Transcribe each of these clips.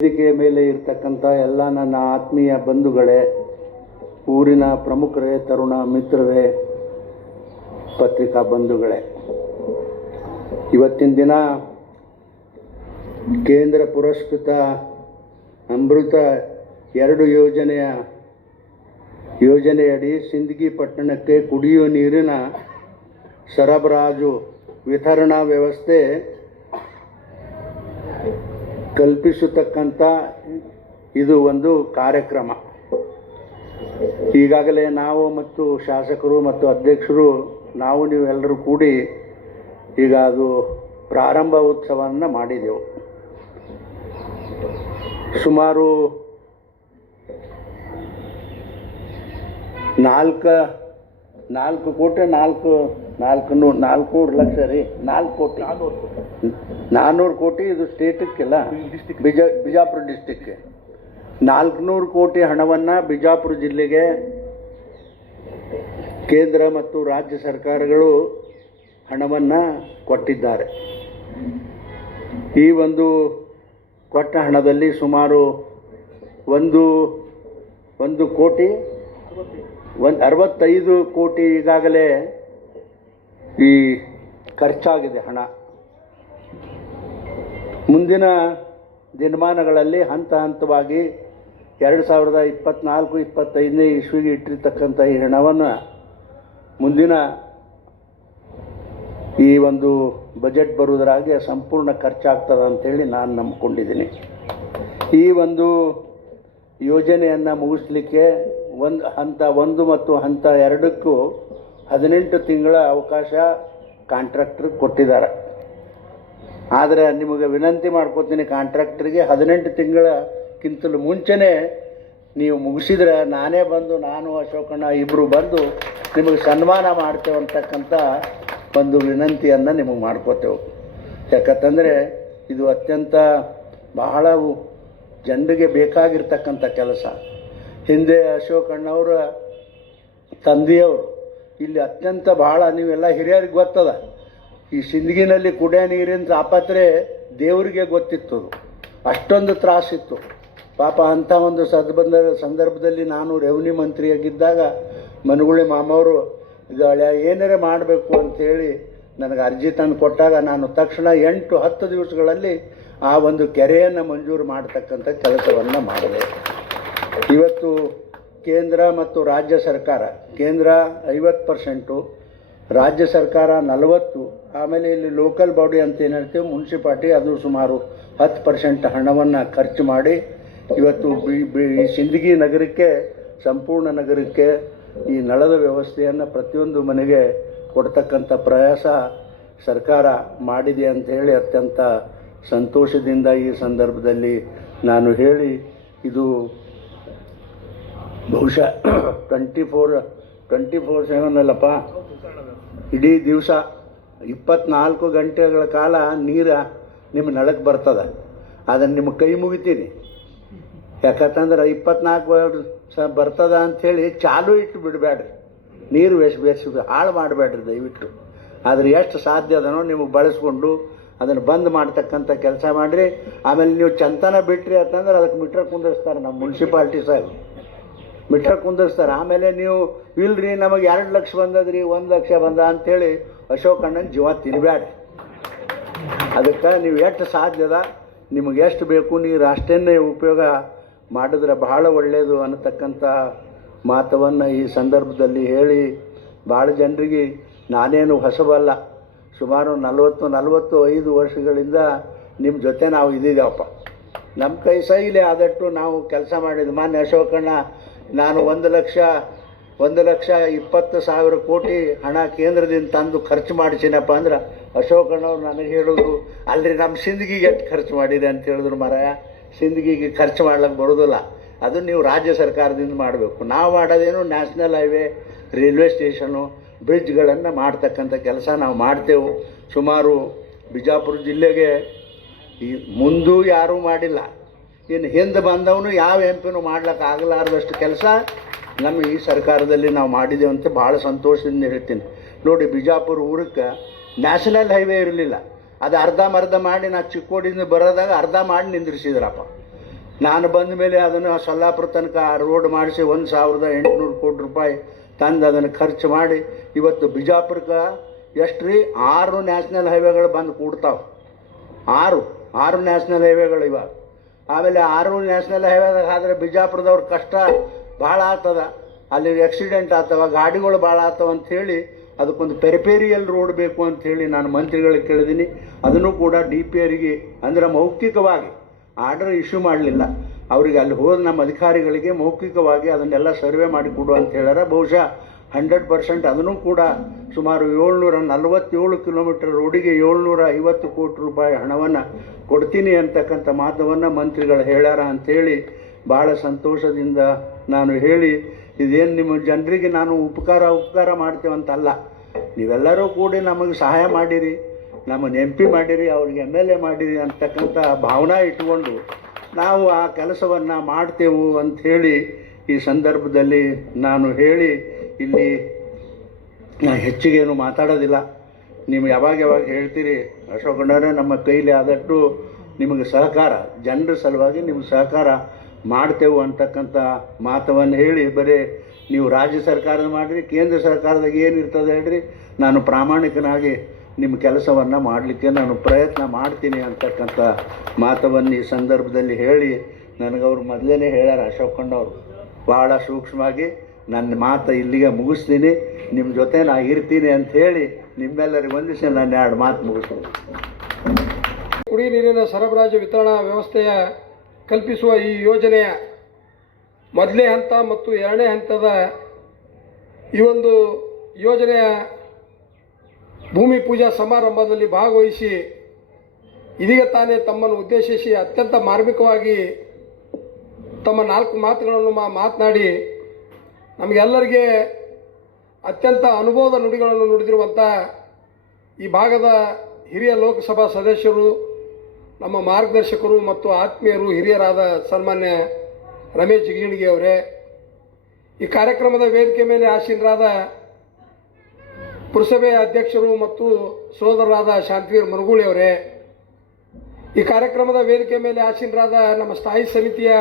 ವೇದಿಕೆಯ ಮೇಲೆ ಇರ್ತಕ್ಕಂಥ ಎಲ್ಲ ನನ್ನ ಆತ್ಮೀಯ ಬಂಧುಗಳೇ, ಊರಿನ ಪ್ರಮುಖರೇ, ತರುಣ ಮಿತ್ರರೇ, ಪತ್ರಿಕಾ ಬಂಧುಗಳೇ. ಇವತ್ತಿನ ದಿನ ಕೇಂದ್ರ ಪುರಸ್ಕೃತ ಅಮೃತ ಎರಡು ಯೋಜನೆಯ ಯೋಜನೆಯಡಿ ಸಿಂದಗಿ ಪಟ್ಟಣಕ್ಕೆ ಕುಡಿಯುವ ನೀರಿನ ಸರಬರಾಜು ವಿತರಣಾ ವ್ಯವಸ್ಥೆ ಕಲ್ಪಿಸತಕ್ಕಂಥ ಇದು ಒಂದು ಕಾರ್ಯಕ್ರಮ. ಈಗಾಗಲೇ ನಾವು ಮತ್ತು ಶಾಸಕರು ಮತ್ತು ಅಧ್ಯಕ್ಷರು, ನಾವು ನೀವೆಲ್ಲರೂ ಕೂಡಿ ಈಗ ಅದು ಪ್ರಾರಂಭ ಉತ್ಸವವನ್ನು ಮಾಡಿದೆವು. ಸುಮಾರು ನಾಲ್ಕು ನಾಲ್ಕು, ಕೋಟಿ ನಾಲ್ಕು ನಾಲ್ಕು ನೂ ನಾಲ್ಕುನೂರು ಲಕ್ಷ ರೀ. ನಾಲ್ಕು ಕೋಟಿ. ನಾನ್ನೂರು ಕೋಟಿ. ಇದು ಸ್ಟೇಟಕ್ಕಿಲ್ಲ? ಬಿಜಾ ಬಿಜಾಪುರ ಡಿಸ್ಟಿಕ್ಗೆ ನಾಲ್ಕುನೂರು ಕೋಟಿ ಹಣವನ್ನು ಬಿಜಾಪುರ ಜಿಲ್ಲೆಗೆ ಕೇಂದ್ರ ಮತ್ತು ರಾಜ್ಯ ಸರ್ಕಾರಗಳು ಹಣವನ್ನು ಕೊಟ್ಟಿದ್ದಾರೆ. ಈ ಒಂದು ಕೊಟ್ಟ ಹಣದಲ್ಲಿ ಸುಮಾರು ಒಂದು ಒಂದು ಕೋಟಿ ಒಂದು ಅರವತ್ತೈದು ಕೋಟಿ ಈಗಾಗಲೇ ಈ ಖರ್ಚಾಗಿದೆ ಹಣ. ಮುಂದಿನ ದಿನಮಾನಗಳಲ್ಲಿ ಹಂತ ಹಂತವಾಗಿ ಎರಡು ಸಾವಿರದ ಇಪ್ಪತ್ತ್ನಾಲ್ಕು ಇಪ್ಪತ್ತೈದನೇ ಇಸ್ವಿಗೆ ಇಟ್ಟಿರ್ತಕ್ಕಂಥ ಈ ಹಣವನ್ನು ಮುಂದಿನ ಈ ಒಂದು ಬಜೆಟ್ ಬರುವುದರಾಗೆ ಸಂಪೂರ್ಣ ಖರ್ಚಾಗ್ತದೆ ಅಂಥೇಳಿ ನಾನು ನಂಬ್ಕೊಂಡಿದ್ದೀನಿ. ಈ ಒಂದು ಯೋಜನೆಯನ್ನು ಮುಗಿಸ್ಲಿಕ್ಕೆ ಒಂದು ಹಂತ ಒಂದು ಮತ್ತು ಹಂತ ಎರಡಕ್ಕೂ ಹದಿನೆಂಟು ತಿಂಗಳ ಅವಕಾಶ ಕಾಂಟ್ರಾಕ್ಟ್ರಿಗೆ ಕೊಟ್ಟಿದ್ದಾರೆ. ಆದರೆ ನಿಮಗೆ ವಿನಂತಿ ಮಾಡ್ಕೋತೀನಿ ಕಾಂಟ್ರಾಕ್ಟ್ರಿಗೆ, ಹದಿನೆಂಟು ತಿಂಗಳಕ್ಕಿಂತಲೂ ಮುಂಚೆನೇ ನೀವು ಮುಗಿಸಿದ್ರೆ ನಾನೇ ಬಂದು, ನಾನು ಅಶೋಕಣ್ಣ ಇಬ್ಬರು ಬಂದು ನಿಮಗೆ ಸನ್ಮಾನ ಮಾಡ್ತೇವೆ ಅಂತಕ್ಕಂಥ ಒಂದು ವಿನಂತಿಯನ್ನು ನಿಮಗೆ ಮಾಡ್ಕೋತೇವೆ. ಯಾಕಂತಂದರೆ ಇದು ಅತ್ಯಂತ ಬಹಳ ಜನರಿಗೆ ಬೇಕಾಗಿರ್ತಕ್ಕಂಥ ಕೆಲಸ. ಹಿಂದೆ ಅಶೋಕಣ್ಣವರ ತಂದೆಯವರು ಇಲ್ಲಿ ಅತ್ಯಂತ ಬಹಳ ನೀವೆಲ್ಲ ಹಿರಿಯರಿಗೆ ಗೊತ್ತದ. ಈ ಸಿಂದಗಿನಲ್ಲಿ ಕುಡಿಯ ನೀರಿನ ತಾಪತ್ರೆ ದೇವರಿಗೆ ಗೊತ್ತಿತ್ತು ಅಷ್ಟೊಂದು ತ್ರಾಸಿತ್ತು ಪಾಪ ಅಂಥ ಒಂದು ಸದ್ಬಂಧ ಸಂದರ್ಭದಲ್ಲಿ ನಾನು ರೆವಿನ್ಯೂ ಮಂತ್ರಿಯಾಗಿದ್ದಾಗ ಮನುಗುಳಿ ಮಾಮವರು, ಇದು ಏನಾರೇ ಮಾಡಬೇಕು ಅಂಥೇಳಿ ನನಗೆ ಅರ್ಜಿ ತಂದು ಕೊಟ್ಟಾಗ ನಾನು ತಕ್ಷಣ ಎಂಟು ಹತ್ತು ದಿವಸಗಳಲ್ಲಿ ಆ ಒಂದು ಕೆರೆಯನ್ನು ಮಂಜೂರು ಮಾಡತಕ್ಕಂಥ ಕೆಲಸವನ್ನು ಮಾಡಿದೆ. ಇವತ್ತು ಕೇಂದ್ರ ಮತ್ತು ರಾಜ್ಯ ಸರ್ಕಾರ, ಕೇಂದ್ರ ಐವತ್ತು ಪರ್ಸೆಂಟು, ರಾಜ್ಯ ಸರ್ಕಾರ ನಲವತ್ತು, ಆಮೇಲೆ ಇಲ್ಲಿ ಲೋಕಲ್ ಬಾಡಿ ಅಂತ ಏನಿರ್ತೀವಿ ಮುನ್ಸಿಪಾಲ್ಟಿ ಅದು ಸುಮಾರು ಹತ್ತು ಪರ್ಸೆಂಟ್ ಹಣವನ್ನು ಖರ್ಚು ಮಾಡಿ ಇವತ್ತು ಬಿ, ಸಿಂದಗಿ ನಗರಕ್ಕೆ, ಸಂಪೂರ್ಣ ನಗರಕ್ಕೆ ಈ ನಳದ ವ್ಯವಸ್ಥೆಯನ್ನು ಪ್ರತಿಯೊಂದು ಮನೆಗೆ ಕೊಡ್ತಕ್ಕಂಥ ಪ್ರಯಾಸ ಸರ್ಕಾರ ಮಾಡಿದೆ ಅಂತ ಹೇಳಿ ಅತ್ಯಂತ ಸಂತೋಷದಿಂದ ಈ ಸಂದರ್ಭದಲ್ಲಿ ನಾನು ಹೇಳಿ ಇದು ಬಹುಶಃ twenty four twenty four seven ಅಲ್ಲಪ್ಪ. ಇಡೀ ದಿವಸ ಇಪ್ಪತ್ನಾಲ್ಕು ಗಂಟೆಗಳ ಕಾಲ ನೀರು ನಿಮ್ಮ ನಳಕ್ಕೆ ಬರ್ತದೆ. ಅದನ್ನು ನಿಮ್ಮ ಕೈ ಮುಗಿತೀನಿ. ಯಾಕಂತಂದ್ರೆ ಇಪ್ಪತ್ನಾಲ್ಕು ಸ ಬರ್ತದ ಅಂಥೇಳಿ ಚಾಲು ಇಟ್ಟು ಬಿಡಬೇಡ್ರಿ. ನೀರು ವೇಸ್ಟ್ ಬೇಸ್ ಹಾಳು ಮಾಡಬೇಡ್ರಿ ದಯವಿಟ್ಟು. ಆದರೆ ಎಷ್ಟು ಸಾಧ್ಯ ಅದನೋ ನಿಮಗೆ ಬಳಸ್ಕೊಂಡು ಅದನ್ನು ಬಂದ್ ಮಾಡ್ತಕ್ಕಂಥ ಕೆಲಸ ಮಾಡಿರಿ. ಆಮೇಲೆ ನೀವು ಚಂತನ ಬಿಟ್ರಿ ಅಂತಂದ್ರೆ ಅದಕ್ಕೆ ಮೀಟ್ರ್ ಕುಂದಿರ್ಸ್ತಾರೆ ನಮ್ಮ ಮುನ್ಸಿಪಾಲ್ಟಿ ಸಾಹೇಬ್ ಮೀಟ್ರ್ ಕುಂದಿರ್ಸ್ತಾರೆ. ಆಮೇಲೆ ನೀವು, ಇಲ್ರಿ, ನಮಗೆ ಎರಡು ಲಕ್ಷ ಬಂದದ್ರಿ, ಒಂದು ಲಕ್ಷ ಬಂದ ಅಂಥೇಳಿ ಅಶೋಕ್ ಅಣ್ಣನ ಜೀವ ತಿನ್ಬ್ಯಾಡ್ರಿ. ಅದಕ್ಕೆ ನೀವು ಎಷ್ಟು ಸಾಧ್ಯದ ನಿಮಗೆ ಎಷ್ಟು ಬೇಕು? ನೀರು ಅಷ್ಟೇನೇ ಉಪಯೋಗ ಮಾಡಿದ್ರೆ ಬಹಳ ಒಳ್ಳೆಯದು ಅನ್ನತಕ್ಕಂಥ ಮಾತವನ್ನು ಈ ಸಂದರ್ಭದಲ್ಲಿ ಹೇಳಿ ಭಾಳ ಜನರಿಗೆ ನಾನೇನು ಹೊಸಬಲ್ಲ. ಸುಮಾರು ನಲವತ್ತು ನಲವತ್ತು ಐದು ವರ್ಷಗಳಿಂದ ನಿಮ್ಮ ಜೊತೆ ನಾವು ಇದ್ದೀವಪ್ಪ ನಮ್ಮ ಕೈ ಸೈಲೆ ಆದಟ್ಟು ನಾವು ಕೆಲಸ ಮಾಡಿದ್ದು. ಮಾನ್ಯ ಅಶೋಕಣ್ಣ ನಾನು ಒಂದು ಲಕ್ಷ ಒಂದು ಲಕ್ಷ ಇಪ್ಪತ್ತು ಸಾವಿರ ಕೋಟಿ ಹಣ ಕೇಂದ್ರದಿಂದ ತಂದು ಖರ್ಚು ಮಾಡಿಸಿನಪ್ಪ ಅಂದ್ರೆ ಅಶೋಕಣ್ಣವ್ರು ನನಗೆ ಹೇಳೋದು, ಅಲ್ರಿ ನಮ್ಮ ಸಿಂದಗಿಗೆ ಎಷ್ಟು ಖರ್ಚು ಮಾಡಿದೆ ಅಂತ ಹೇಳಿದ್ರು ಮರಾಯ. ಸಿಂದಗಿಗೆ ಖರ್ಚು ಮಾಡ್ಲಿಕ್ಕೆ ಬರೋದಿಲ್ಲ. ಅದು ನೀವು ರಾಜ್ಯ ಸರ್ಕಾರದಿಂದ ಮಾಡಬೇಕು. ನಾವು ಮಾಡೋದೇನು ನ್ಯಾಷನಲ್ ಹೈವೇ, ರೈಲ್ವೆ ಸ್ಟೇಷನು, ಬ್ರಿಡ್ಜ್ಗಳನ್ನು ಮಾಡ್ತಕ್ಕಂಥ ಕೆಲಸ ನಾವು ಮಾಡ್ತೇವೆ. ಸುಮಾರು ಬಿಜಾಪುರ ಜಿಲ್ಲೆಗೆ ಈ ಮುಂದೂ ಯಾರೂ ಮಾಡಿಲ್ಲ. ಇನ್ನು ಹಿಂದೆ ಬಂದವನು ಯಾವ ಎಂ ಪಿನೂ ಮಾಡ್ಲಿಕ್ಕೆ ಆಗಲಾರದಷ್ಟು ಕೆಲಸ ನಮ್ಮ ಈ ಸರ್ಕಾರದಲ್ಲಿ ನಾವು ಮಾಡಿದ್ದೇವೆ ಅಂತ ಭಾಳ ಸಂತೋಷದಿಂದ ಹೇಳ್ತೀನಿ. ನೋಡಿ, ಬಿಜಾಪುರ ಊರಕ್ಕೆ ನ್ಯಾಷನಲ್ ಹೈವೇ ಇರಲಿಲ್ಲ. ಅದು ಅರ್ಧ ಮರ್ಧ ಮಾಡಿ ನಾ ಚಿಕ್ಕೋಡಿಂದ ಬರೋದಾಗ ಅರ್ಧ ಮಾಡಿ ನಿಂದಿರಿಸಿದ್ರಪ್ಪ. ನಾನು ಬಂದ ಮೇಲೆ ಅದನ್ನು ಸೊಲ್ಲಾಪುರ ತನಕ ರೋಡ್ ಮಾಡಿಸಿ ಒಂದು ಸಾವಿರದ ಎಂಟುನೂರು ಕೋಟಿ ರೂಪಾಯಿ ತಂದು ಅದನ್ನು ಖರ್ಚು ಮಾಡಿ ಇವತ್ತು ಬಿಜಾಪುರಕ್ಕೆ ಎಷ್ಟು ರೀ? ಆರು ನ್ಯಾಷನಲ್ ಹೈವೇಗಳು ಬಂದು ಕೂಡ್ತಾವೆ. ಆರು ಆರು ನ್ಯಾಷನಲ್ ಹೈವೇಗಳು ಇವಾಗ. ಆಮೇಲೆ ಆರು ನ್ಯಾಷನಲ್ ಹೈವೇದಾಗ ಆದರೆ ಬಿಜಾಪುರದವ್ರ ಕಷ್ಟ ಭಾಳ ಆಗ್ತದ. ಅಲ್ಲಿ ಆಕ್ಸಿಡೆಂಟ್ ಆಗ್ತವ, ಗಾಡಿಗಳು ಭಾಳ ಆಗ್ತವ ಅಂಥೇಳಿ ಅದಕ್ಕೊಂದು ಪೆರಿಪೇರಿಯಲ್ ರೋಡ್ ಬೇಕು ಅಂಥೇಳಿ ನಾನು ಮಂತ್ರಿಗಳಿಗೆ ಕೇಳಿದ್ದೀನಿ ಅದನ್ನು ಕೂಡ ಡಿ ಪಿ ಆರಿಗೆ ಅಂದರೆ ಮೌಖಿಕವಾಗಿ ಆರ್ಡರ್ ಇಶ್ಯೂ ಮಾಡಲಿಲ್ಲ. ಅವರಿಗೆ ಅಲ್ಲಿ ಹೋದ ನಮ್ಮ ಅಧಿಕಾರಿಗಳಿಗೆ ಮೌಖಿಕವಾಗಿ ಅದನ್ನೆಲ್ಲ ಸರ್ವೆ ಮಾಡಿ ಕೊಡು ಅಂತ ಹೇಳ್ಯಾರ. ಬಹುಶಃ ಹಂಡ್ರೆಡ್ ಪರ್ಸೆಂಟ್ ಅದನ್ನು ಕೂಡ ಸುಮಾರು ಏಳ್ನೂರ ನಲವತ್ತೇಳು ಕಿಲೋಮೀಟರ್ ರೋಡಿಗೆ ಏಳ್ನೂರ ಐವತ್ತು ಕೋಟಿ ರೂಪಾಯಿ ಹಣವನ್ನು ಕೊಡ್ತೀನಿ ಅಂತಕ್ಕಂಥ ಮಾತವನ್ನು ಮಂತ್ರಿಗಳು ಹೇಳ್ಯಾರ ಅಂಥೇಳಿ ಭಾಳ ಸಂತೋಷದಿಂದ ನಾನು ಹೇಳಿ, ಇದೇನು ನಿಮ್ಮ ಜನರಿಗೆ ನಾನು ಉಪಕಾರ ಉಪಕಾರ ಮಾಡ್ತೇವಂತಲ್ಲ ನೀವೆಲ್ಲರೂ ಕೂಡಿ ನಮಗೆ ಸಹಾಯ ಮಾಡಿರಿ, ನಮ್ಮನ್ನು ಎಂ ಪಿ ಮಾಡಿರಿ, ಅವ್ರಿಗೆ ಎಂ ಎಲ್ ಎ ಮಾಡಿರಿ ಅಂತಕ್ಕಂಥ ಭಾವನಾ ಇಟ್ಕೊಂಡು ನಾವು ಆ ಕೆಲಸವನ್ನು ಮಾಡ್ತೇವೆ ಅಂಥೇಳಿ ಈ ಸಂದರ್ಭದಲ್ಲಿ ನಾನು ಹೇಳಿ, ಇಲ್ಲಿ ಹೆಚ್ಚಿಗೇನು ಮಾತಾಡೋದಿಲ್ಲ. ನೀವು ಯಾವಾಗ ಯಾವಾಗ ಹೇಳ್ತೀರಿ ಅಶೋಕಣ್ಣವರೇ ನಮ್ಮ ಕೈಲಿ ಆದಷ್ಟು ನಿಮಗೆ ಸಹಕಾರ, ಜನರ ಸಲುವಾಗಿ ನಿಮ್ಗೆ ಸಹಕಾರ ಮಾಡ್ತೇವೆ ಅಂತಕ್ಕಂಥ ಮಾತವನ್ನು ಹೇಳಿ, ಬರೀ ನೀವು ರಾಜ್ಯ ಸರ್ಕಾರದ ಮಾಡಿರಿ, ಕೇಂದ್ರ ಸರ್ಕಾರದಾಗ ಏನಿರ್ತದೆ ಹೇಳ್ರಿ, ನಾನು ಪ್ರಾಮಾಣಿಕನಾಗಿ ನಿಮ್ಮ ಕೆಲಸವನ್ನು ಮಾಡಲಿಕ್ಕೆ ನಾನು ಪ್ರಯತ್ನ ಮಾಡ್ತೀನಿ ಅಂತಕ್ಕಂಥ ಮಾತವನ್ನು ಈ ಸಂದರ್ಭದಲ್ಲಿ ಹೇಳಿ, ನನಗವ್ರು ಮೊದಲೇ ಹೇಳ್ಯಾರ ಅಶೋಕಣ್ಣವ್ರು. ಭಾಳ ಸೂಕ್ಷ್ಮವಾಗಿ ನನ್ನ ಮಾತು ಇಲ್ಲಿಗೆ ಮುಗಿಸ್ತೀನಿ. ನಿಮ್ಮ ಜೊತೆ ನಾ ಇರ್ತೀನಿ ಅಂತ ಹೇಳಿ ನಿಮ್ಮೆಲ್ಲರಿಗೆ ಒಂದಿಸಿ ನಾನು ಎರಡು ಮಾತು ಮುಗಿಸ್ತೀನಿ. ಕುಡಿ ನೀರಿನ ಸರಬರಾಜು ವಿತರಣಾ ವ್ಯವಸ್ಥೆಯ ಕಲ್ಪಿಸುವ ಈ ಯೋಜನೆಯ ಮೊದಲೇ ಹಂತ ಮತ್ತು ಎರಡನೇ ಹಂತದ ಈ ಒಂದು ಯೋಜನೆಯ ಭೂಮಿ ಪೂಜಾ ಸಮಾರಂಭದಲ್ಲಿ ಭಾಗವಹಿಸಿ ಇದೀಗ ತಾನೇ ತಮ್ಮನ್ನು ಉದ್ದೇಶಿಸಿ ಅತ್ಯಂತ ಮಾರ್ಮಿಕವಾಗಿ ತಮ್ಮ ನಾಲ್ಕು ಮಾತುಗಳನ್ನು ಮಾತನಾಡಿ ನಮಗೆಲ್ಲರಿಗೆ ಅತ್ಯಂತ ಅನುಭವದ ನುಡಿಗಳನ್ನು ನುಡಿದಿರುವಂಥ ಈ ಭಾಗದ ಹಿರಿಯ ಲೋಕಸಭಾ ಸದಸ್ಯರು, ನಮ್ಮ ಮಾರ್ಗದರ್ಶಕರು ಮತ್ತು ಆತ್ಮೀಯರು, ಹಿರಿಯರಾದ ಸನ್ಮಾನ್ಯ ರಮೇಶ್ ಜಿಗಜಿಣಗಿ ಅವರೇ. ಈ ಕಾರ್ಯಕ್ರಮದ ವೇದಿಕೆ ಮೇಲೆ ಆಸೀನರಾದ ಪುರಸಭೆ ಅಧ್ಯಕ್ಷರು ಮತ್ತು ಸೋದರರಾದ ಶಾಂತಿವೀರ್ ಮನಗೂಳಿ ಅವರೇ. ಈ ಕಾರ್ಯಕ್ರಮದ ವೇದಿಕೆ ಮೇಲೆ ಆಸೀನರಾದ ನಮ್ಮ ಸ್ಥಾಯಿ ಸಮಿತಿಯ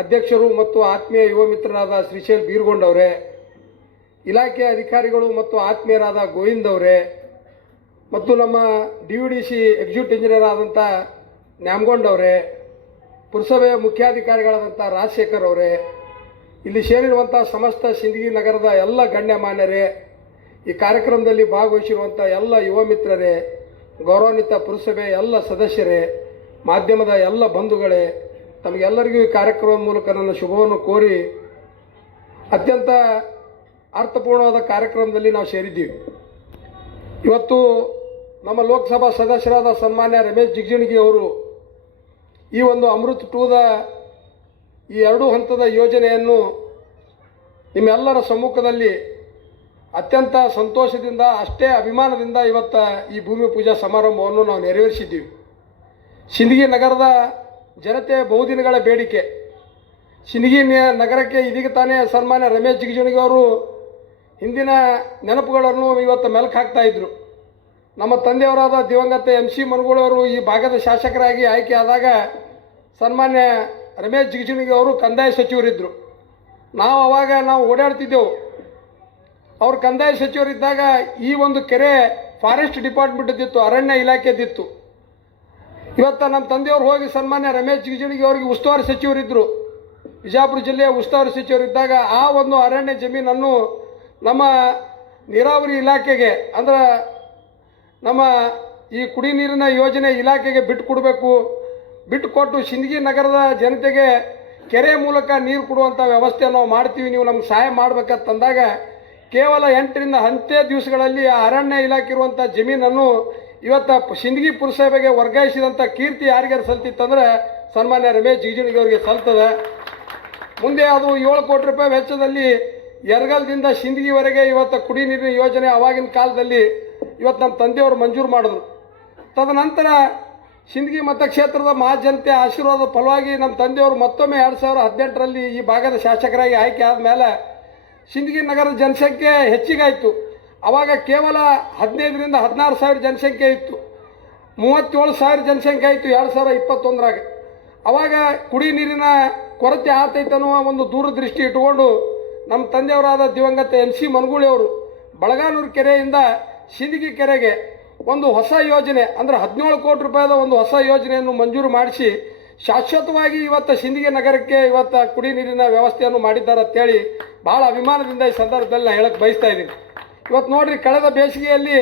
ಅಧ್ಯಕ್ಷರು ಮತ್ತು ಆತ್ಮೀಯ ಯುವ ಮಿತ್ರರಾದ ಶ್ರೀಶೈಲ್ ಬೀರ್ಗೊಂಡವರೇ ಇಲಾಖೆ ಅಧಿಕಾರಿಗಳು ಮತ್ತು ಆತ್ಮೀಯರಾದ ಗೋವಿಂದ್ ಅವರೇ, ಮತ್ತು ನಮ್ಮ D U D C executive engineer ಆದಂಥ ನ್ಯಾಮಗೊಂಡ್ ಅವರೇ, ಪುರಸಭೆಯ ಮುಖ್ಯಾಧಿಕಾರಿಗಳಾದಂಥ ರಾಜಶೇಖರ್ ಅವರೇ, ಇಲ್ಲಿ ಸೇರಿರುವಂಥ ಸಮಸ್ತ ಸಿಂದಗಿ ನಗರದ ಎಲ್ಲ ಗಣ್ಯಮಾನ್ಯರೇ, ಈ ಕಾರ್ಯಕ್ರಮದಲ್ಲಿ ಭಾಗವಹಿಸಿರುವಂಥ ಎಲ್ಲ ಯುವ ಮಿತ್ರರೇ, ಗೌರವಾನ್ವಿತ ಪುರಸಭೆ ಎಲ್ಲ ಸದಸ್ಯರೇ, ಮಾಧ್ಯಮದ ಎಲ್ಲ ಬಂಧುಗಳೇ ತಮಗೆಲ್ಲರಿಗೂ ಈ ಕಾರ್ಯಕ್ರಮದ ಮೂಲಕ ನನ್ನ ಶುಭವನ್ನು ಕೋರಿ ಅತ್ಯಂತ ಅರ್ಥಪೂರ್ಣವಾದ ಕಾರ್ಯಕ್ರಮದಲ್ಲಿ ನಾವು ಸೇರಿದ್ದೀವಿ. ಇವತ್ತು ನಮ್ಮ ಲೋಕಸಭಾ ಸದಸ್ಯರಾದ ಸನ್ಮಾನ್ಯ ರಮೇಶ್ ಜಿಗಜಿಣಗಿ ಅವರು ಈ ಒಂದು ಅಮೃತ್ ಟೂದ ಈ ಎರಡೂ ಹಂತದ ಯೋಜನೆಯನ್ನು ನಿಮ್ಮೆಲ್ಲರ ಸಮ್ಮುಖದಲ್ಲಿ ಅತ್ಯಂತ ಸಂತೋಷದಿಂದ, ಅಷ್ಟೇ ಅಭಿಮಾನದಿಂದ ಇವತ್ತು ಈ ಭೂಮಿ ಪೂಜಾ ಸಮಾರಂಭವನ್ನು ನಾವು ನೆರವೇರಿಸಿದ್ದೀವಿ. ಸಿಂದಗಿ ನಗರದ ಜನತೆ ಬಹುದಿನಗಳ ಬೇಡಿಕೆ. ಸಿಂದಗಿ ನಗರಕ್ಕೆ ಇದೀಗ ತಾನೇ ಸನ್ಮಾನ್ಯ ರಮೇಶ್ ಜಿಗಜಿಣಗಿ ಅವರು ಹಿಂದಿನ ನೆನಪುಗಳನ್ನು ಇವತ್ತು ಮೆಲುಕು ಹಾಕ್ತಾ ಇದ್ರು. ನಮ್ಮ ತಂದೆಯವರಾದ ದಿವಂಗತ ಎಂ ಸಿ ಮನಗೂಳವರು ಈ ಭಾಗದ ಶಾಸಕರಾಗಿ ಆಯ್ಕೆಯಾದಾಗ ಸನ್ಮಾನ್ಯ ರಮೇಶ್ ಜಿಗಜಿಣಗಿ ಅವರು ಕಂದಾಯ ಸಚಿವರಿದ್ದರು ನಾವು ಅವಾಗ ನಾವು ಓಡಾಡ್ತಿದ್ದೆವು. ಅವರು ಕಂದಾಯ ಸಚಿವರಿದ್ದಾಗ ಈ ಒಂದು ಕೆರೆ ಫಾರೆಸ್ಟ್ ಡಿಪಾರ್ಟ್ಮೆಂಟ್ದಿತ್ತು, ಅರಣ್ಯ ಇಲಾಖೆದಿತ್ತು. ಇವತ್ತು ನಮ್ಮ ತಂದೆಯವರು ಹೋಗಿ ಸನ್ಮಾನ್ಯ ರಮೇಶ್ ಜಿಗಜಿಣಗಿ ಅವರಿಗೆ ಉಸ್ತುವಾರಿ ಸಚಿವರಿದ್ದರು ಬಿಜಾಪುರ ಜಿಲ್ಲೆಯ ಉಸ್ತುವಾರಿ ಸಚಿವರಿದ್ದಾಗ ಆ ಒಂದು ಅರಣ್ಯ ಜಮೀನನ್ನು ನಮ್ಮ ನೀರಾವರಿ ಇಲಾಖೆಗೆ ಅಂದ್ರೆ ನಮ್ಮ ಈ ಕುಡಿ ನೀರಿನ ಯೋಜನೆ ಇಲಾಖೆಗೆ ಬಿಟ್ಟು ಕೊಡಬೇಕು ಬಿಟ್ಟು ಕೊಟ್ಟು ಸಿಂದಗಿ ನಗರದ ಜನತೆಗೆ ಕೆರೆ ಮೂಲಕ ನೀರು ಕೊಡುವಂಥ ವ್ಯವಸ್ಥೆ ನಾವು ಮಾಡ್ತೀವಿ. ನೀವು ನಮ್ಗೆ ಸಹಾಯ ಮಾಡ್ಬೇಕಂತಂದಾಗ ಕೇವಲ ಎಂಟರಿಂದ ಹತ್ತೇ ದಿವಸಗಳಲ್ಲಿ ಆ ಅರಣ್ಯ ಇಲಾಖೆ ಇರುವಂಥ ಜಮೀನನ್ನು ಇವತ್ತು ಸಿಂದಗಿ ಪುರಸಭೆಗೆ ವರ್ಗಾಯಿಸಿದಂಥ ಕೀರ್ತಿ ಯಾರಿಗಾರು ಸಲ್ತಿತ್ತಂದ್ರೆ ಸನ್ಮಾನ್ಯ ರಮೇಶ್ ಜಿಗಜಿಣಗಿ ಅವರಿಗೆ ಸಲ್ತದೆ. ಮುಂದೆ ಅದು ಏಳು ಕೋಟಿ ರೂಪಾಯಿ ವೆಚ್ಚದಲ್ಲಿ ಎರಗಲ್ದಿಂದ ಸಿಂದಗಿವರೆಗೆ ಇವತ್ತು ಕುಡಿ ನೀರಿನ ಯೋಜನೆ ಅವಾಗಿನ ಕಾಲದಲ್ಲಿ ಇವತ್ತು ನಮ್ಮ ತಂದೆಯವರು ಮಂಜೂರು ಮಾಡಿದ್ರು. ತದನಂತರ ಸಿಂದಗಿ ಮತಕ್ಷೇತ್ರದ ಮಹಾಜನತೆ ಆಶೀರ್ವಾದ ಫಲವಾಗಿ ನಮ್ಮ ತಂದೆಯವರು ಮತ್ತೊಮ್ಮೆ ಎರಡು ಸಾವಿರದ ಹದಿನೆಂಟರಲ್ಲಿ ಈ ಭಾಗದ ಶಾಸಕರಾಗಿ ಆಯ್ಕೆ ಆದಮೇಲೆ ಸಿಂದಗಿ ನಗರದ ಜನಸಂಖ್ಯೆ ಹೆಚ್ಚಿಗಾಯಿತು. ಆವಾಗ ಕೇವಲ ಹದಿನೈದರಿಂದ ಹದಿನಾರು ಸಾವಿರ ಜನಸಂಖ್ಯೆ ಇತ್ತು. ಮೂವತ್ತೇಳು ಸಾವಿರ ಜನಸಂಖ್ಯೆ ಇತ್ತು, ಎರಡು ಸಾವಿರ ಇಪ್ಪತ್ತೊಂದರಾಗ. ಅವಾಗ ಕುಡಿ ನೀರಿನ ಕೊರತೆ ಆತೈತೆ ಅನ್ನುವ ಒಂದು ದೂರದೃಷ್ಟಿ ಇಟ್ಟುಕೊಂಡು ನಮ್ಮ ತಂದೆಯವರಾದ ದಿವಂಗತ ಎಂ ಸಿ ಮನಗೂಳಿಯವರು ಬಳಗಾನೂರು ಕೆರೆಯಿಂದ ಸಿಂದಗಿ ಕೆರೆಗೆ ಒಂದು ಹೊಸ ಯೋಜನೆ, ಅಂದರೆ ಹದಿನೇಳು ಕೋಟಿ ರೂಪಾಯಿದ ಒಂದು ಹೊಸ ಯೋಜನೆಯನ್ನು ಮಂಜೂರು ಮಾಡಿಸಿ, ಶಾಶ್ವತವಾಗಿ ಇವತ್ತು ಸಿಂದಗಿ ನಗರಕ್ಕೆ ಇವತ್ತು ಕುಡಿ ನೀರಿನ ವ್ಯವಸ್ಥೆಯನ್ನು ಮಾಡಿದ್ದಾರೆ ಅಂತೇಳಿ ಭಾಳ ಅಭಿಮಾನದಿಂದ ಈ ಸಂದರ್ಭದಲ್ಲಿ ನಾನು ಹೇಳಕ್ಕೆ ಬಯಸ್ತಾ ಇದ್ದೀನಿ. ಇವತ್ತು ನೋಡ್ರಿ ಕಳೆದ ಬೇಸಿಗೆಯಲ್ಲಿ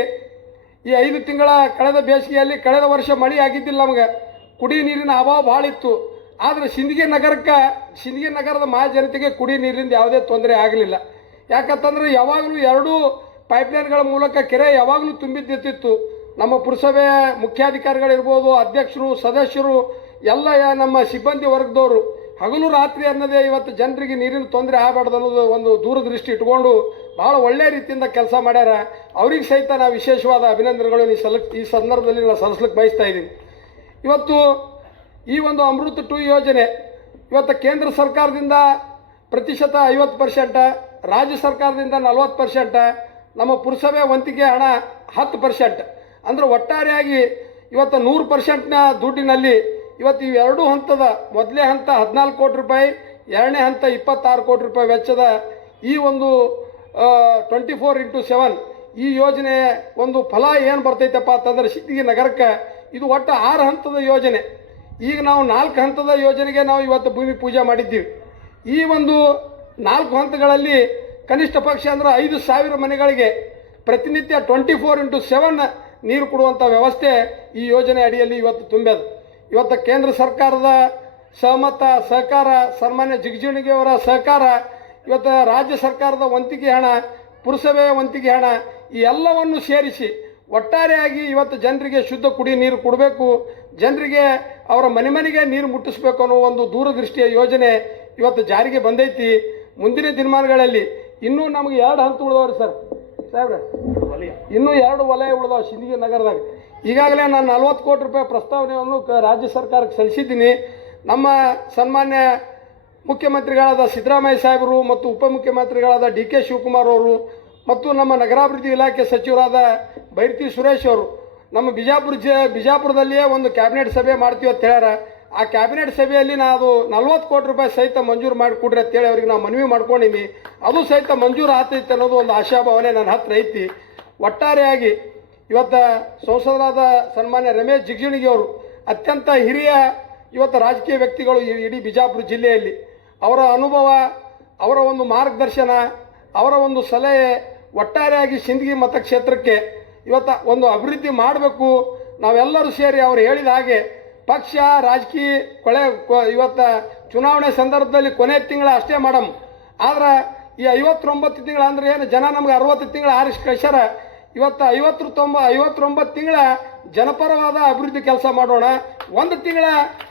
ಈ ಐದು ತಿಂಗಳ ಕಳೆದ ಬೇಸಿಗೆಯಲ್ಲಿ ಕಳೆದ ವರ್ಷ ಮಳೆ ಆಗಿದ್ದಿಲ್ಲ ನಮಗೆ. ಕುಡಿ ನೀರಿನ ಅಭಾವ ಭಾಳ ಇತ್ತು. ಆದರೆ ಸಿಂದಗಿ ನಗರಕ್ಕೆ, ಸಿಂದಗಿ ನಗರದ ಮಹಾಜನತೆಗೆ ಕುಡಿ ನೀರಿನಿಂದ ಯಾವುದೇ ತೊಂದರೆ ಆಗಲಿಲ್ಲ. ಯಾಕಂತಂದ್ರೆ ಯಾವಾಗಲೂ ಎರಡೂ ಪೈಪ್ಲೈನ್ಗಳ ಮೂಲಕ ಕೆರೆ ಯಾವಾಗಲೂ ತುಂಬಿದ್ದಿರ್ತಿತ್ತು. ನಮ್ಮ ಪುರಸಭೆ ಮುಖ್ಯಾಧಿಕಾರಿಗಳಿರ್ಬೋದು, ಅಧ್ಯಕ್ಷರು, ಸದಸ್ಯರು, ಎಲ್ಲ ನಮ್ಮ ಸಿಬ್ಬಂದಿ ವರ್ಗದವರು. ಹಗಲು ರಾತ್ರಿ ಅನ್ನೋದೇ ಇವತ್ತು ಜನರಿಗೆ ನೀರಿನ ತೊಂದರೆ ಆಗಬಾರ್ದು ಅನ್ನೋದು ಒಂದು ದೂರದೃಷ್ಟಿ ಇಟ್ಕೊಂಡು ಭಾಳ ಒಳ್ಳೆಯ ರೀತಿಯಿಂದ ಕೆಲಸ ಮಾಡ್ಯಾರ. ಅವ್ರಿಗೆ ಸಹಿತ ನಾವು ವಿಶೇಷವಾದ ಅಭಿನಂದನೆಗಳನ್ನು ಈ ಸಲ, ಈ ಸಂದರ್ಭದಲ್ಲಿ ನಾನು ಸಲ್ಲಿಸ್ಲಿಕ್ಕೆ ಬಯಸ್ತಾ ಇದ್ದೀನಿ. ಇವತ್ತು ಈ ಒಂದು ಅಮೃತ ಟು ಯೋಜನೆ ಇವತ್ತು ಕೇಂದ್ರ ಸರ್ಕಾರದಿಂದ ಪ್ರತಿಶತ ಐವತ್ತು ಪರ್ಸೆಂಟ, ರಾಜ್ಯ ಸರ್ಕಾರದಿಂದ ನಲ್ವತ್ತು ಪರ್ಸೆಂಟ, ನಮ್ಮ ಪುರಸಭೆ ವಂತಿಗೆ ಹಣ ಹತ್ತು ಪರ್ಸೆಂಟ್. ಅಂದರೆ ಒಟ್ಟಾರೆಯಾಗಿ ಇವತ್ತು ನೂರು ಪರ್ಸೆಂಟ್ನ ದುಡ್ಡಿನಲ್ಲಿ ಇವತ್ತು ಇವೆರಡೂ ಹಂತದ ಮೊದಲನೇ ಹಂತ ಹದಿನಾಲ್ಕು ಕೋಟಿ ರೂಪಾಯಿ, ಎರಡನೇ ಹಂತ ಇಪ್ಪತ್ತಾರು ಕೋಟಿ ರೂಪಾಯಿ ವೆಚ್ಚದ ಈ ಒಂದು ಟ್ವೆಂಟಿ ಫೋರ್ ಇಂಟು ಸೆವೆನ್ ಈ ಯೋಜನೆ ಒಂದು ಫಲ ಏನು ಬರ್ತೈತಪ್ಪ ಅಂತಂದ್ರೆ ಸಿದ್ದಿಗೆ ನಗರಕ್ಕೆ ಇದು ಒಟ್ಟು ಆರು ಹಂತದ ಯೋಜನೆ. ಈಗ ನಾವು ನಾಲ್ಕು ಹಂತದ ಯೋಜನೆಗೆ ನಾವು ಇವತ್ತು ಭೂಮಿ ಪೂಜೆ ಮಾಡಿದ್ದೀವಿ. ಈ ಒಂದು ನಾಲ್ಕು ಹಂತಗಳಲ್ಲಿ ಕನಿಷ್ಠ ಪಕ್ಷ ಅಂದ್ರೆ ಐದು ಸಾವಿರ ಮನೆಗಳಿಗೆ ಪ್ರತಿನಿತ್ಯ ಟ್ವೆಂಟಿ ಫೋರ್ ಇಂಟು ಸೆವೆನ್ ನೀರು ಕೊಡುವಂಥ ವ್ಯವಸ್ಥೆ ಈ ಯೋಜನೆ ಅಡಿಯಲ್ಲಿ ಇವತ್ತು ತುಂಬ್ಯದು. ಇವತ್ತು ಕೇಂದ್ರ ಸರ್ಕಾರದ ಸಹಮತ ಸಹಕಾರ, ಸನ್ಮಾನ್ಯ ಜಿಗಜಿಣಗಿ ಅವರ ಸಹಕಾರ ಇವತ್ತು ರಾಜ್ಯ ಸರ್ಕಾರದ ವಂತಿಗೆ ಹಣ ಪುರಸಭೆಯ ವಂತಿಗೆ ಹಣ ಈ ಎಲ್ಲವನ್ನು ಸೇರಿಸಿ ಒಟ್ಟಾರೆಯಾಗಿ ಇವತ್ತು ಜನರಿಗೆ ಶುದ್ಧ ಕುಡಿ ನೀರು ಕೊಡಬೇಕು ಜನರಿಗೆ ಅವರ ಮನೆ ಮನೆಗೆ ನೀರು ಮುಟ್ಟಿಸ್ಬೇಕು ಅನ್ನೋ ಒಂದು ದೂರದೃಷ್ಟಿಯ ಯೋಜನೆ ಇವತ್ತು ಜಾರಿಗೆ ಬಂದೈತಿ. ಮುಂದಿನ ದಿನಮಾನಗಳಲ್ಲಿ ಇನ್ನೂ ನಮಗೆ ಎರಡು ಹಂತ ಉಳಿದವ್ರಿ ಸರ್. ಸಾಹೇಬ್ರೆ ಇನ್ನೂ ಎರಡು ವಲಯ ಉಳಿದಾವ ಸಿಂದಗಿ ನಗರದಾಗ. ಈಗಾಗಲೇ ನಾನು ನಲ್ವತ್ತು ಕೋಟಿ ರೂಪಾಯಿ ಪ್ರಸ್ತಾವನೆಯನ್ನು ಕ ರಾಜ್ಯ ಸರ್ಕಾರಕ್ಕೆ ಸಲ್ಲಿಸಿದ್ದೀನಿ. ನಮ್ಮ ಸನ್ಮಾನ್ಯ ಮುಖ್ಯಮಂತ್ರಿಗಳಾದ ಸಿದ್ದರಾಮಯ್ಯ ಸಾಹೇಬರು ಮತ್ತು ಉಪಮುಖ್ಯಮಂತ್ರಿಗಳಾದ ಡಿ ಕೆ ಶಿವಕುಮಾರ್ ಅವರು ಮತ್ತು ನಮ್ಮ ನಗರಾಭಿವೃದ್ಧಿ ಇಲಾಖೆ ಸಚಿವರಾದ ಬೈರತಿ ಸುರೇಶ್ ಅವರು. ನಮ್ಮ ಬಿಜಾಪುರ ಜ, ಬಿಜಾಪುರದಲ್ಲಿಯೇ ಒಂದು ಕ್ಯಾಬಿನೆಟ್ ಸಭೆ ಮಾಡ್ತೀವಿ ಅಂತ ಹೇಳ್ಯಾರ. ಆ ಕ್ಯಾಬಿನೆಟ್ ಸಭೆಯಲ್ಲಿ ನಾ ಅದು ನಲ್ವತ್ತು ಕೋಟಿ ರೂಪಾಯಿ ಸಹಿತ ಮಂಜೂರು ಮಾಡಿ ಕೊಡ್ರಿ ಅಂತೇಳಿ ಅವ್ರಿಗೆ ನಾವು ಮನವಿ ಮಾಡ್ಕೊಂಡಿನಿ. ಅದು ಸಹಿತ ಮಂಜೂರು ಆತೈತೆ ಅನ್ನೋದು ಒಂದು ಆಶಾಭಾವನೆ ನನ್ನ ಹತ್ರ ಐತಿ. ಒಟ್ಟಾರೆಯಾಗಿ ಇವತ್ತು ಸಂಸದರಾದ ಸನ್ಮಾನ್ಯ ರಮೇಶ್ ಜಿಗಜಿಣಗಿ ಅವರು ಅತ್ಯಂತ ಹಿರಿಯ ಇವತ್ತು ರಾಜಕೀಯ ವ್ಯಕ್ತಿಗಳು ಇಡೀ ಬಿಜಾಪುರ ಜಿಲ್ಲೆಯಲ್ಲಿ ಅವರ ಅನುಭವ, ಅವರ ಒಂದು ಮಾರ್ಗದರ್ಶನ, ಅವರ ಒಂದು ಸಲಹೆ ಒಟ್ಟಾರೆಯಾಗಿ ಸಿಂದಗಿ ಮತಕ್ಷೇತ್ರಕ್ಕೆ ಇವತ್ತು ಒಂದು ಅಭಿವೃದ್ಧಿ ಮಾಡಬೇಕು. ನಾವೆಲ್ಲರೂ ಸೇರಿ ಅವರು ಹೇಳಿದ ಹಾಗೆ ಪಕ್ಷ, ರಾಜಕೀಯ ಕೊಳೆ ಇವತ್ತು ಚುನಾವಣೆ ಸಂದರ್ಭದಲ್ಲಿ ಕೊನೆ ತಿಂಗಳ ಅಷ್ಟೇ ಮಾಡಮ್. ಆದ್ರೆ ಈ ಐವತ್ತೊಂಬತ್ತು ತಿಂಗಳ ಅಂದ್ರೆ ಏನು? ಜನ ನಮ್ಗೆ ಅರವತ್ತು ತಿಂಗಳ ಆರಿಸಿ ಕಳಿಸ್ಯಾರ. ಇವತ್ತು ಐವತ್ತು ತೊಂಬ ಐವತ್ತೊಂಬತ್ತು ತಿಂಗಳ ಜನಪರವಾದ ಅಭಿವೃದ್ಧಿ ಕೆಲಸ ಮಾಡೋಣ. ಒಂದು ತಿಂಗಳ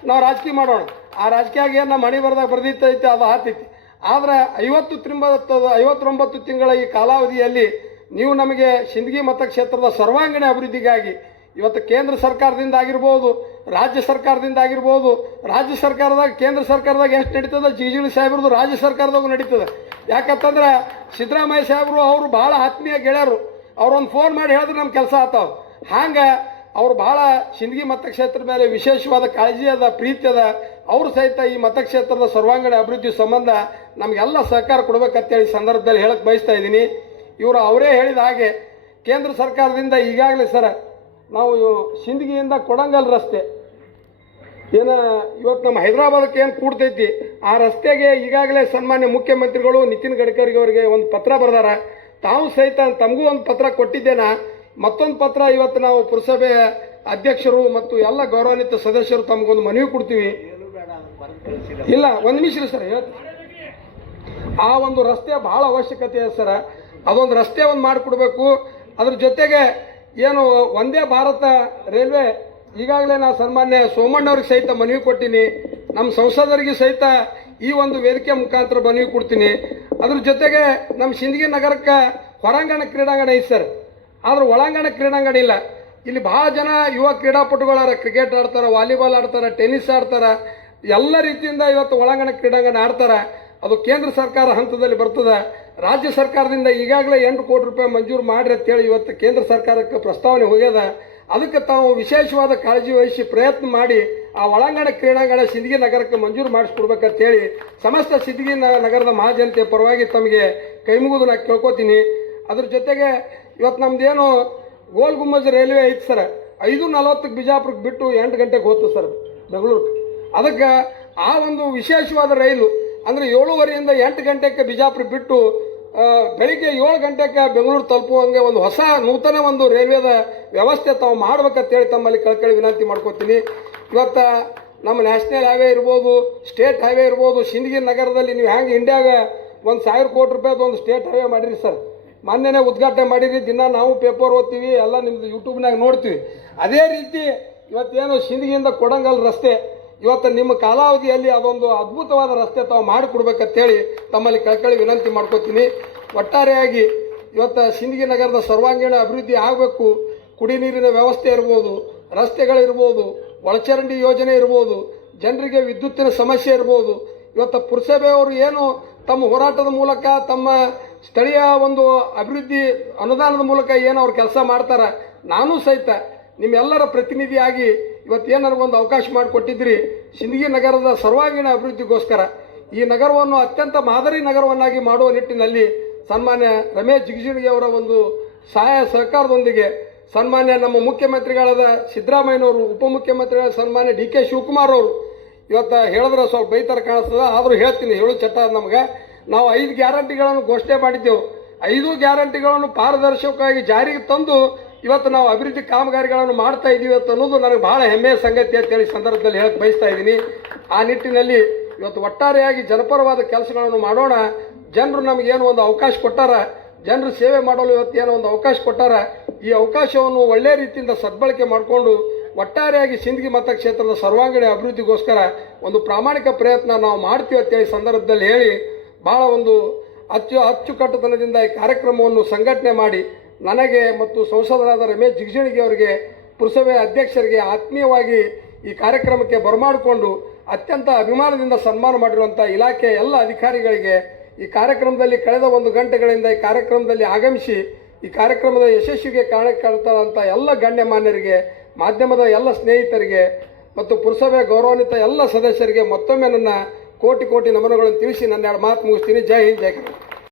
ನಾವು ರಾಜಕೀಯ ಮಾಡೋಣ. ಆ ರಾಜಕೀಯ ನಮ್ಮ ಮಣಿ ಬರ್ದಾಗ ಬರ್ದಿತ್ತೈತೆ ಅದು ಆತೈತಿ. ಆದ್ರೆ ಐವತ್ತು ತ್ರಿಂಬತ್ತು ಐವತ್ತೊಂಬತ್ತು ತಿಂಗಳ ಈ ಕಾಲಾವಧಿಯಲ್ಲಿ ನೀವು ನಮಗೆ ಸಿಂದಗಿ ಮತಕ್ಷೇತ್ರದ ಸರ್ವಾಂಗೀಣ ಅಭಿವೃದ್ಧಿಗಾಗಿ ಇವತ್ತು ಕೇಂದ್ರ ಸರ್ಕಾರದಿಂದ ಆಗಿರ್ಬೋದು, ರಾಜ್ಯ ಸರ್ಕಾರದಿಂದ ಆಗಿರ್ಬೋದು, ರಾಜ್ಯ ಸರ್ಕಾರದಾಗ, ಕೇಂದ್ರ ಸರ್ಕಾರದಾಗ ಎಷ್ಟು ನಡೀತದೆ? ಜಿಗಿಜಿಳಿ ಸಾಹೇಬ್ರದ್ದು ರಾಜ್ಯ ಸರ್ಕಾರದಾಗೂ ನಡೀತದೆ. ಯಾಕಂತಂದ್ರೆ ಸಿದ್ದರಾಮಯ್ಯ ಸಾಹೇಬರು ಅವರು ಭಾಳ ಆತ್ಮೀಯ ಗೆಳೆಯರು. ಅವ್ರೊಂದು ಫೋನ್ ಮಾಡಿ ಹೇಳಿದ್ರೆ ನಮ್ಮ ಕೆಲಸ ಆತಾವ. ಹಾಂಗೆ ಅವ್ರು ಭಾಳ ಸಿಂದಗಿ ಮತಕ್ಷೇತ್ರದ ಮೇಲೆ ವಿಶೇಷವಾದ ಕಾಳಜಿ ಅದ ಪ್ರೀತಿ ಅದ ಅವರು ಸಹಿತ ಈ ಮತಕ್ಷೇತ್ರದ ಸರ್ವಾಂಗೀಣ ಅಭಿವೃದ್ಧಿ ಸಂಬಂಧ ನಮಗೆಲ್ಲ ಸಹಕಾರ ಕೊಡಬೇಕಂತೇಳಿ ಸಂದರ್ಭದಲ್ಲಿ ಹೇಳಕ್ಕೆ ಬಯಸ್ತಾ ಇದ್ದೀನಿ. ಇವರು ಅವರೇ ಹೇಳಿದ ಹಾಗೆ ಕೇಂದ್ರ ಸರ್ಕಾರದಿಂದ ಈಗಾಗಲೇ ಸರ್ ನಾವು ಸಿಂದಗಿಯಿಂದ ಕೊಡಂಗಲ್ ರಸ್ತೆ. ಏನು ಇವತ್ತು ನಮ್ಮ ಹೈದರಾಬಾದಕ್ಕೆ ಏನು ಕೂಡ್ತೈತಿ, ಆ ರಸ್ತೆಗೆ ಈಗಾಗಲೇ ಸನ್ಮಾನ್ಯ ಮುಖ್ಯಮಂತ್ರಿಗಳು ನಿತಿನ್ ಗಡ್ಕರಿ ಅವರಿಗೆ ಒಂದು ಪತ್ರ ಬರೆದಾರ. ತಾವು ಸಹಿತ ತಮಗೂ ಒಂದು ಪತ್ರ ಕೊಟ್ಟಿದ್ದೇನ? ಮತ್ತೊಂದು ಪತ್ರ ಇವತ್ತು ನಾವು ಪುರಸಭೆ ಅಧ್ಯಕ್ಷರು ಮತ್ತು ಎಲ್ಲ ಗೌರವಾನ್ವಿತ ಸದಸ್ಯರು ತಮಗೊಂದು ಮನವಿ ಕೊಡ್ತೀವಿ. ಇಲ್ಲ, ಒಂದು ನಿಮಿಷ ಸರ್ ಆ ಒಂದು ರಸ್ತೆ ಭಾಳ ಅವಶ್ಯಕತೆ ಇದೆ ಸರ್. ಅದೊಂದು ರಸ್ತೆ ಒಂದು ಮಾಡಿಕೊಡ್ಬೇಕು. ಅದ್ರ ಜೊತೆಗೆ ಏನು ಒಂದೇ ಭಾರತ ರೈಲ್ವೆ, ಈಗಾಗಲೇ ನಾ ಸನ್ಮಾನ್ಯ ಸೋಮಣ್ಣವ್ರಿಗೆ ಸಹಿತ ಮನವಿ ಕೊಟ್ಟೀನಿ. ನಮ್ಮ ಸಂಸದರಿಗೆ ಸಹಿತ ಈ ಒಂದು ವೇದಿಕೆ ಮುಖಾಂತರ ಮನವಿ ಕೊಡ್ತೀನಿ. ಅದ್ರ ಜೊತೆಗೆ ನಮ್ಮ ಸಿಂದಗಿ ನಗರಕ್ಕೆ ಹೊರಾಂಗಣ ಕ್ರೀಡಾಂಗಣ ಐತೆ ಸರ್. ಆದ್ರೆ ಒಳಾಂಗಣ ಕ್ರೀಡಾಂಗಣ ಇಲ್ಲ. ಇಲ್ಲಿ ಭಾಳ ಜನ ಯುವ ಕ್ರೀಡಾಪಟುಗಳಾರ, ಕ್ರಿಕೆಟ್ ಆಡ್ತಾರೆ, ವಾಲಿಬಾಲ್ ಆಡ್ತಾರೆ ಟೆನ್ನಿಸ್ ಆಡ್ತಾರೆ. ಎಲ್ಲ ರೀತಿಯಿಂದ ಇವತ್ತು ಒಳಾಂಗಣ ಕ್ರೀಡಾಂಗಣ ಆಡ್ತಾರೆ. ಅದು ಕೇಂದ್ರ ಸರ್ಕಾರ ಹಂತದಲ್ಲಿ ಬರ್ತದೆ. ರಾಜ್ಯ ಸರ್ಕಾರದಿಂದ ಈಗಾಗಲೇ ಎಂಟು ಕೋಟಿ ರೂಪಾಯಿ ಮಂಜೂರು ಮಾಡಿರಿ ಅಂತೇಳಿ ಇವತ್ತು ಕೇಂದ್ರ ಸರ್ಕಾರಕ್ಕೆ ಪ್ರಸ್ತಾವನೆ ಹೋಗ್ಯದ ಅದಕ್ಕೆ ತಾವು ವಿಶೇಷವಾದ ಕಾಳಜಿ ವಹಿಸಿ ಪ್ರಯತ್ನ ಮಾಡಿ ಆ ಒಳಾಂಗಣ ಕ್ರೀಡಾಂಗಣ ಸಿಂದಗಿ ನಗರಕ್ಕೆ ಮಂಜೂರು ಮಾಡಿಸ್ಕೊಡ್ಬೇಕಂತೇಳಿ ಸಮಸ್ತ ಸಿಂದಗಿ ನ- ನಗರದ ಮಹಾಜನತೆ ಪರವಾಗಿ ತಮಗೆ ಕೈ ಮುಗಿದು ನಾನು ಕೇಳ್ಕೊತೀನಿ. ಅದ್ರ ಜೊತೆಗೆ ಇವತ್ತು ನಮ್ದೇನು ಗೋಲ್ ಗುಮ್ಮಜ್ ರೈಲ್ವೆ ಐತೆ ಸರ್. ಐದು ನಲವತ್ತಕ್ಕೆ ಬಿಜಾಪುರಕ್ಕೆ ಬಿಟ್ಟು ಎಂಟು ಗಂಟೆಗೆ ಹೋಯ್ತು ಸರ್ ಬೆಂಗಳೂರಿಗೆ. ಅದಕ್ಕೆ ಆ ಒಂದು ವಿಶೇಷವಾದ ರೈಲು, ಅಂದರೆ ಏಳುವರೆಯಿಂದ ಎಂಟು ಗಂಟೆಗೆ ಬಿಜಾಪುರ ಬಿಟ್ಟು ಬೆಳಿಗ್ಗೆ ಏಳು ಗಂಟೆಗೆ ಬೆಂಗಳೂರು ತಲುಪುವಂಗೆ ಒಂದು ಹೊಸ ನೂತನ ಒಂದು ರೈಲ್ವೆದ ವ್ಯವಸ್ಥೆ ತಾವು ಮಾಡ್ಬೇಕಂತೇಳಿ ತಮ್ಮಲ್ಲಿ ಕಳ್ಕಳಿ ವಿನಂತಿ ಮಾಡ್ಕೋತೀನಿ. ಇವತ್ತು ನಮ್ಮ ನ್ಯಾಷನಲ್ ಹೈವೇ ಇರ್ಬೋದು, ಸ್ಟೇಟ್ ಹೈವೇ ಇರ್ಬೋದು, ಸಿಂದಗಿ ನಗರದಲ್ಲಿ ನೀವು ಹೆಂಗೆ ಇಂಡಿಯಾಗ ಒಂದು ಸಾವಿರ ಕೋಟಿ ರೂಪಾಯಿದು ಒಂದು ಸ್ಟೇಟ್ ಹೈವೇ ಮಾಡಿರಿ ಸರ್? ಮೊನ್ನೆನೇ ಉದ್ಘಾಟನೆ ಮಾಡಿರಿ, ದಿನ ನಾವು ಪೇಪರ್ ಓದ್ತೀವಿ, ಎಲ್ಲ ನಿಮ್ಮದು ಯೂಟ್ಯೂಬ್ನಾಗ ನೋಡ್ತೀವಿ. ಅದೇ ರೀತಿ ಇವತ್ತೇನು ಸಿಂದಗಿಯಿಂದ ಕೊಡಂಗಲ್ ರಸ್ತೆ ಇವತ್ತು ನಿಮ್ಮ ಕಾಲಾವಧಿಯಲ್ಲಿ ಅದೊಂದು ಅದ್ಭುತವಾದ ರಸ್ತೆ ತಾವು ಮಾಡಿಕೊಡ್ಬೇಕಂತೇಳಿ ತಮ್ಮಲ್ಲಿ ಕಳ್ಕಳಿ ವಿನಂತಿ ಮಾಡ್ಕೋತೀನಿ. ಒಟ್ಟಾರೆಯಾಗಿ ಇವತ್ತು ಸಿಂದಗಿ ನಗರದ ಸರ್ವಾಂಗೀಣ ಅಭಿವೃದ್ಧಿ ಆಗಬೇಕು. ಕುಡಿ ನೀರಿನ ವ್ಯವಸ್ಥೆ ಇರ್ಬೋದು, ರಸ್ತೆಗಳಿರ್ಬೋದು, ಒಳಚರಂಡಿ ಯೋಜನೆ ಇರ್ಬೋದು, ಜನರಿಗೆ ವಿದ್ಯುತ್ತಿನ ಸಮಸ್ಯೆ ಇರ್ಬೋದು. ಇವತ್ತು ಪುರಸಭೆಯವರು ಏನು ತಮ್ಮ ಹೋರಾಟದ ಮೂಲಕ, ತಮ್ಮ ಸ್ಥಳೀಯ ಒಂದು ಅಭಿವೃದ್ಧಿ ಅನುದಾನದ ಮೂಲಕ ಏನು ಅವ್ರು ಕೆಲಸ ಮಾಡ್ತಾರೆ, ನಾನು ಸಹಿತ ನಿಮ್ಮೆಲ್ಲರ ಪ್ರತಿನಿಧಿಯಾಗಿ ಇವತ್ತೇನು ಒಂದು ಅವಕಾಶ ಮಾಡಿಕೊಟ್ಟಿದ್ರಿ ಸಿಂದಗಿ ನಗರದ ಸರ್ವಾಂಗೀಣ ಅಭಿವೃದ್ಧಿಗೋಸ್ಕರ. ಈ ನಗರವನ್ನು ಅತ್ಯಂತ ಮಾದರಿ ನಗರವನ್ನಾಗಿ ಮಾಡುವ ನಿಟ್ಟಿನಲ್ಲಿ ಸನ್ಮಾನ್ಯ ರಮೇಶ್ ಜಿಗಜಿಣಗಿ ಅವರ ಒಂದು ಸಹಾಯ ಸಹಕಾರದೊಂದಿಗೆ ಸನ್ಮಾನ್ಯ ನಮ್ಮ ಮುಖ್ಯಮಂತ್ರಿಗಳಾದ ಸಿದ್ದರಾಮಯ್ಯನವರು ಉಪಮುಖ್ಯಮಂತ್ರಿಗಳ ಸನ್ಮಾನ್ಯ ಡಿ ಕೆ ಶಿವಕುಮಾರ್ ಅವರು. ಇವತ್ತು ಹೇಳಿದ್ರೆ ಸ್ವಲ್ಪ ಬೈತರ ಕಾಣಿಸ್ತದ, ಆದರೂ ಹೇಳ್ತೀನಿ, ಹೇಳು ಚಟ ನಮಗೆ. ನಾವು ಐದು ಗ್ಯಾರಂಟಿಗಳನ್ನು ಘೋಷಣೆ ಮಾಡಿದ್ದೆವು. ಐದು ಗ್ಯಾರಂಟಿಗಳನ್ನು ಪಾರದರ್ಶಕವಾಗಿ ಜಾರಿಗೆ ತಂದು ಇವತ್ತು ನಾವು ಅಭಿವೃದ್ಧಿ ಕಾಮಗಾರಿಗಳನ್ನು ಮಾಡ್ತಾ ಇದ್ದೀವಿ ಅಂತ ಅನ್ನೋದು ನನಗೆ ಬಹಳ ಹೆಮ್ಮೆಯ ಸಂಗತಿ ಅಂತೇಳಿ ಸಂದರ್ಭದಲ್ಲಿ ಹೇಳಕ್ಕೆ ಬಯಸ್ತಾ ಇದ್ದೀನಿ. ಆ ನಿಟ್ಟಿನಲ್ಲಿ ಇವತ್ತು ಒಟ್ಟಾರೆಯಾಗಿ ಜನಪರವಾದ ಕೆಲಸಗಳನ್ನು ಮಾಡೋಣ. ಜನರು ನಮಗೇನು ಒಂದು ಅವಕಾಶ ಕೊಟ್ಟಾರ. ಜನರು ಸೇವೆ ಮಾಡಲು ಇವತ್ತು ಏನೋ ಒಂದು ಅವಕಾಶ ಕೊಟ್ಟಾರ. ಈ ಅವಕಾಶವನ್ನು ಒಳ್ಳೆಯ ರೀತಿಯಿಂದ ಸದ್ಬಳಕೆ ಮಾಡಿಕೊಂಡು ಒಟ್ಟಾರೆಯಾಗಿ ಸಿಂದಗಿ ಮತಕ್ಷೇತ್ರದ ಸರ್ವಾಂಗೀಣ ಅಭಿವೃದ್ಧಿಗೋಸ್ಕರ ಒಂದು ಪ್ರಾಮಾಣಿಕ ಪ್ರಯತ್ನ ನಾವು ಮಾಡ್ತೀವಿ ಅಂತೇಳಿ ಸಂದರ್ಭದಲ್ಲಿ ಹೇಳಿ ಭಾಳ ಒಂದು ಅಚ್ಚು ಅಚ್ಚುಕಟ್ಟುತನದಿಂದ ಈ ಕಾರ್ಯಕ್ರಮವನ್ನು ಸಂಘಟನೆ ಮಾಡಿ ನನಗೆ ಮತ್ತು ಸಂಸದರಾದ ರಮೇಶ್ ಜಿಗಜಿಣಗಿ ಅವರಿಗೆ ಪುರಸಭೆ ಅಧ್ಯಕ್ಷರಿಗೆ ಆತ್ಮೀಯವಾಗಿ ಈ ಕಾರ್ಯಕ್ರಮಕ್ಕೆ ಬರಮಾಡಿಕೊಂಡು ಅತ್ಯಂತ ಅಭಿಮಾನದಿಂದ ಸನ್ಮಾನ ಮಾಡಿರುವಂಥ ಇಲಾಖೆಯ ಎಲ್ಲ ಅಧಿಕಾರಿಗಳಿಗೆ ಈ ಕಾರ್ಯಕ್ರಮದಲ್ಲಿ ಕಳೆದ ಒಂದು ಗಂಟೆಗಳಿಂದ ಈ ಕಾರ್ಯಕ್ರಮದಲ್ಲಿ ಆಗಮಿಸಿ ಈ ಕಾರ್ಯಕ್ರಮದ ಯಶಸ್ವಿಗೆ ಕಾಣ್ತಾರಂಥ ಎಲ್ಲ ಗಣ್ಯಮಾನ್ಯರಿಗೆ, ಮಾಧ್ಯಮದ ಎಲ್ಲ ಸ್ನೇಹಿತರಿಗೆ ಮತ್ತು ಪುರಸಭೆ ಗೌರವಾನ್ವಿತ ಎಲ್ಲ ಸದಸ್ಯರಿಗೆ ಮತ್ತೊಮ್ಮೆ ನನ್ನ ಕೋಟಿ ಕೋಟಿ ನಮನಗಳನ್ನು ತಿಳಿಸಿ ನನ್ನ ಎರಡು ಮಾತು ಮುಗಿಸ್ತೀನಿ. ಜೈ ಹಿಂದ್, ಜೈ ಕರ್ನಾಟಕ.